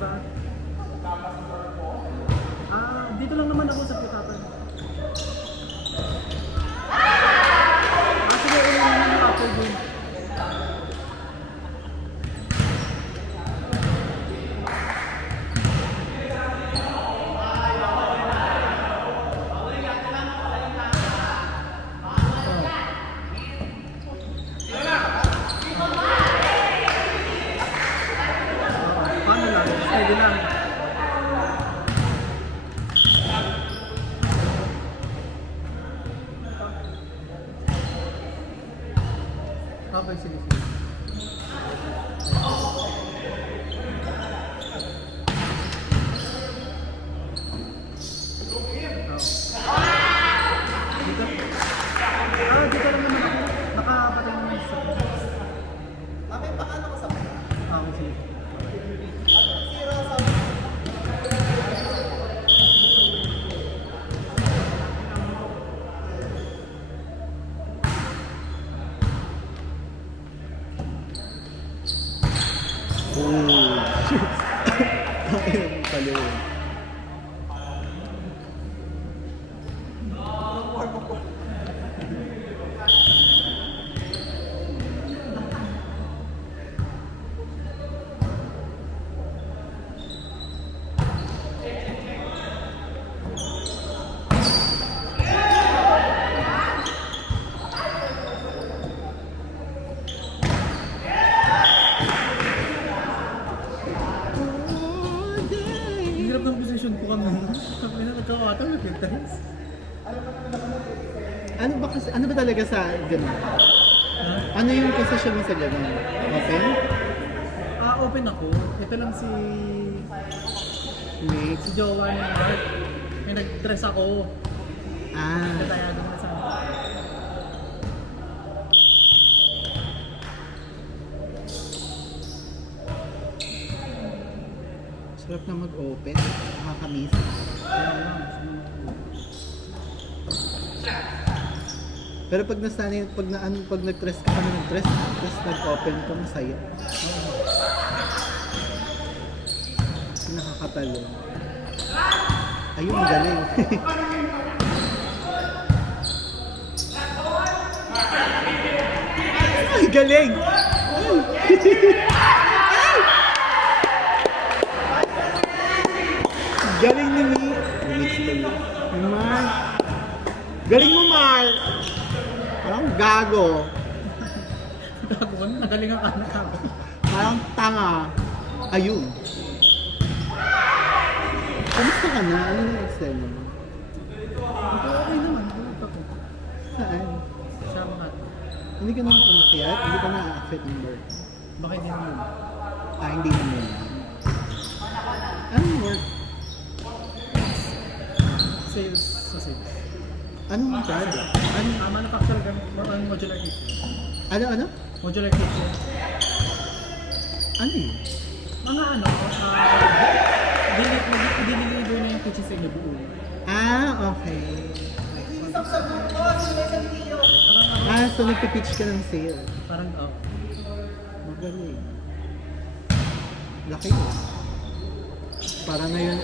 ba? Dito lang naman ako sa pitapan. Sige, ulit naman yung after game. Paano lang? Steady lang. Okay, sige, sige. Dito? Dito lang naman ako. Nakapatay naman sa... May paano ko sa mga? Okay, sige. Zero sa Oh, shit. Ayun, palo. Ang hirap ng position ko kanina. Sabi na nagkakataon na pintas. Ano ba talaga sa ganun? Ano yung posisyon mo sa ganun? Open? Open ako. Ito lang si Mix? Jowa ni Mark. May nag-dress ako. Katayado na sa akin. Sarap na mag-open. Nakakamiss. Pero pag nasanay, pag nag-press ka kami ng-press, tapos nag-open ka, masaya. Nakakatalo. Ayun, ang galing. Ay, galing! Galing ni Mi. Mix tuloy. Mar. Galing mo, Mar. Parang gago. Gago ka na, nagaling ang anak ako. Parang tanga. Ayun. Kamusta ka na? Ano yung extend mo? Okay naman, tulog ako. Saan? Siya mga, Hindi ka na umakyat? Hindi ka na a-fit ng work? bakit din yun? Hindi na muna. Anong work? Sales sa sales. Anong project? Manufacturer kami, modular kitchen. Ano? Modular kitchen. Ano yun? Mga diniliver na yung kitchen sa inyo buo. Okay. isang sagot ko, sila sa Tio. So nagpipitch ka ng sale. Parang, Magaling. Laki yun. Para ngayon,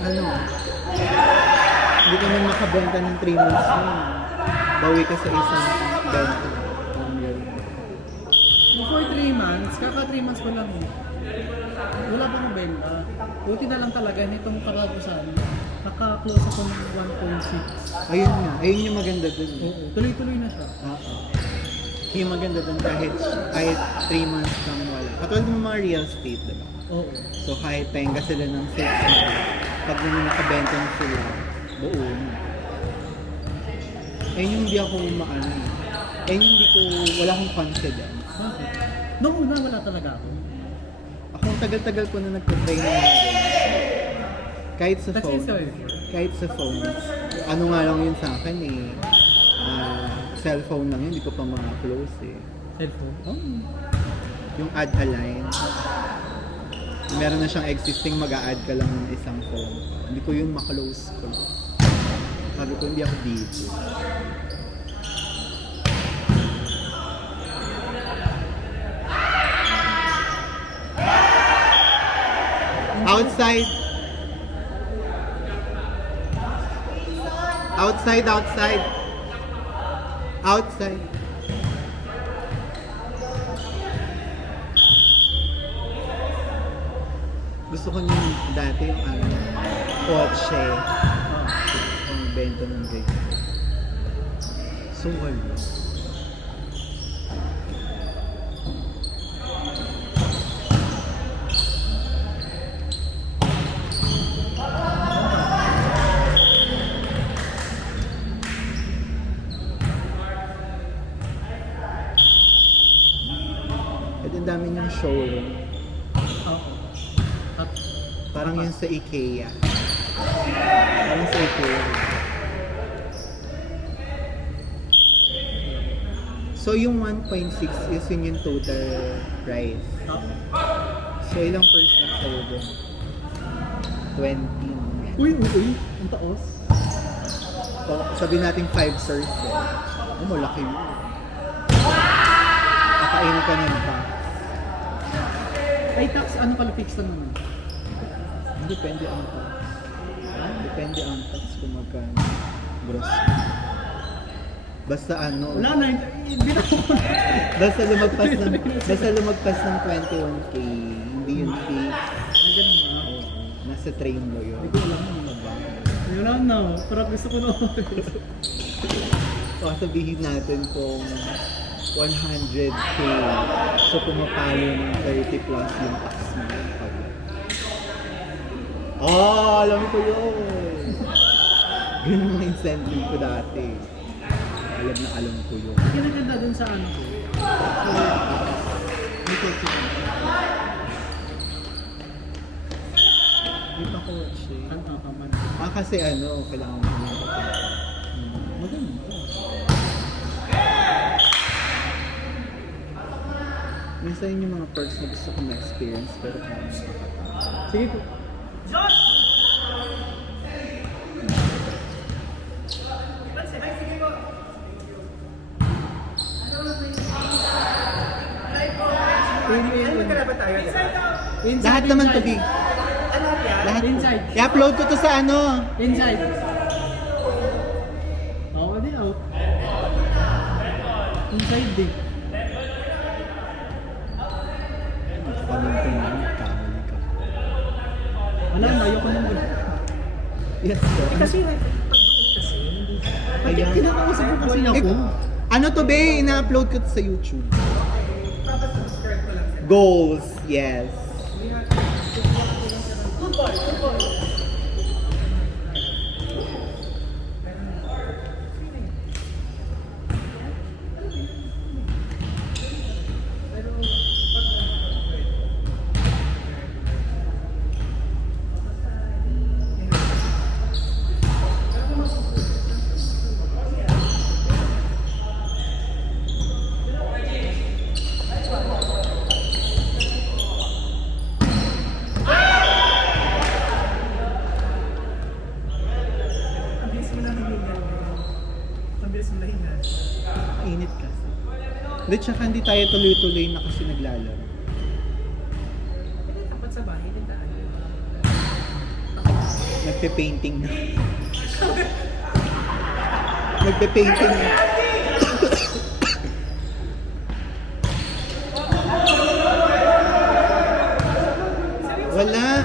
hindi ka man makabenta ng 3 months mo. Bawi ka sa isang benta. before 3 months, kaka 3 months ko lang eh. Wala pa akong benta. Buti na lang talaga, nitong karagusan, naka-close ako ng 1.6. Ayun nga. Ayun yung maganda dun. Oo, tuloy-tuloy na siya. Yung maganda dun kahit 3 months kang wala. Katulad ng mga real estate, diba? Oo. So kahit tenga sila ng 6 months, pag naman nakabenta na sila, buong. Ayun yung hindi ako maano. Ayun yung hindi ko, wala akong confidence. Bakit? Noong una, wala talaga ako. Ako ang tagal-tagal ko na nagpa-train ng kahit sa That's phone. easy. Kahit sa phones. Ano nga lang yun sa akin cellphone lang yun, hindi ko pa ma-close eh. Cellphone? Yung add a line. Meron na siyang existing, mag-a-add ka lang ng isang phone. Hindi ko yun ma-close ko. Sabi ko, hindi ako dito. Outside. Outside, outside. Outside. Gusto ko nung dati yung kotse. Ang bento ng ganyan. So, wala. At ang dami niyang showroom. Oo. At Parang yun sa IKEA. Parang sa IKEA. So yung 1.6 is yun yung total price. oo. So ilang percent sa'yo dun? 20. Uy, ang taos. So, sabi natin 5 stars eh. Oh, malaki yun. Nakain ka ng tax. Ay, tax, ano pala fixed na naman? Depende ang tax. Depende ang tax kung magkano. Gross. Basta ano. Wala na, binaw ko na. Basta lumagpas ng 21k. Hindi yun fee. Ay, ganun ba? Oo. Nasa train mo yun. Hindi ko alam ano ba. Wala na, parang gusto ko na. So, sabihin natin kung 100k. So, pumapalo ng 30 plus yung tax mo. Oh, alam ko yun. Ganun ang incentive ko dati. Alam ko yun. Kinaganda dun sa ano ko. May kotse ko. May pa-kotse. Ano ka man. Kasi kailangan mo yung maganda. Minsan yung mga perks na gusto kong na-experience pero parang Sige po. Inside, lahat naman to, inside. Big. Lahat. Inside. I-upload ko to sa Inside. Oo, di out. Inside din. Kamali ka. Wala na, ayoko nang Yes, sir. Kasi Ayan. Kinakausap ko kasi ako. Ano to, be? Ina-upload ko to sa YouTube. Goals, yes. Init kasi. Hindi, tsaka hindi tayo tuloy-tuloy na kasi naglalaro. dapat sa bahay din tayo. Nagpe-painting na. Nagpe-painting na. Wala.